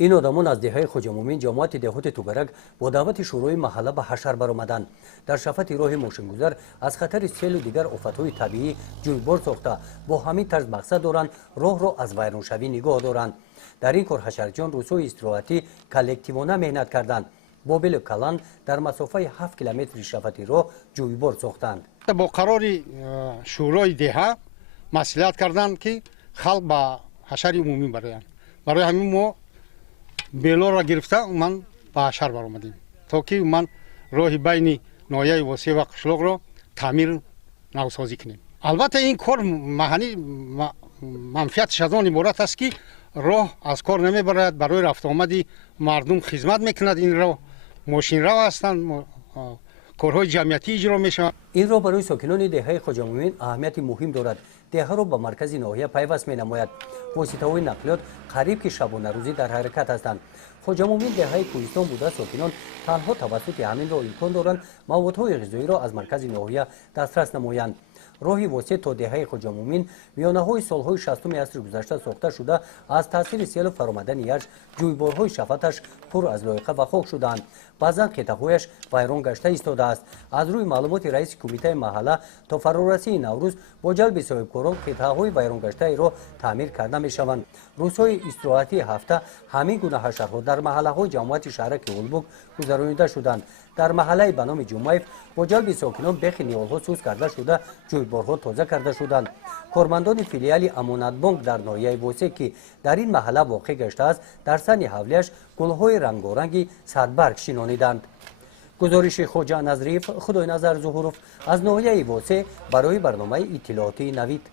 این آدمان از دهه خوجامومین جماعت دهات توگرک با دعوت شورای محله به حشر برآمدند. در شفت راه ماشینگذار از خطر سیل و دیگر آفت‌های طبیعی جویبار ساخته با همین طرز مقصد دارند راه را از ویرانشوی نگاه دارند. در این کار حشرجان روسوی استراحتی کلکتیوانه مهنت کردند. با بل کلان در مسافه 7 کیلومتر شفت راه جویبار ساختند. با قرار شورای دهه مصلحت کردند که خلق با حشر عمومی برایند. برای همین ما بلو را گرفته من به حشر برآمدیم تا که من راه بین ناحیه واسه و قشلاق را تعمیر نوسازی کنیم. البته این کار محلی منفعتش از آن عبارت است که راه از کار نمیبرد، برای رفت آمدی مردم خدمت میکند. این راه ماشین راه هستند، کارهای جمعیتی اجرا میشوند. این راه برای ساکنان دهه خوجامومین اهمیت مهم دارد. دهه را به مرکز ناحیه پیوست مینماید. واسطه‌های نقلیات قریب که شبانه روزی در حرکت هستند. خوجامومین دهه کوهستان بوده ساکنان تنها توسط همین راه امکان دارند موادهای غذایی را از مرکز ناحیه دسترس نمایند. راهی واسط تا دهه خوجامومین میانه‌های سال‌های 60 عصر گذشته ساخته شده از تاثیر سیل فرآمدن یخ جویبارهای شفتش پر از لایقه و خاک شدند. بعضا قطعه‌هایش ویران گشته ایستاده است. از روی معلومات رئیس کمیته محله تا فرارسی نوروز با جلب صاحبکاران قطعه‌های ویران گشته را تعمیر کرده می‌شوند. روزهای استراحتی هفته همین گونه حشرها در محله‌های جماعت شهرک اولبوک گذرانیده شدند. در محله به نام جمعیف با جلب ساکنان بیخ نیال‌ها سوز کرده شده جویبارها تازه کرده شدند. کارمندان فیلیال امانت بانک در ناحیه واسه که در این محله واقع گشته است در سن حولیش گل‌های رنگارنگی صدبرگ شینانیدند. گزارش خوجا نظریف خدای نظر ظهوروف از ناحیه واسه برای برنامه اطلاعاتی نوید.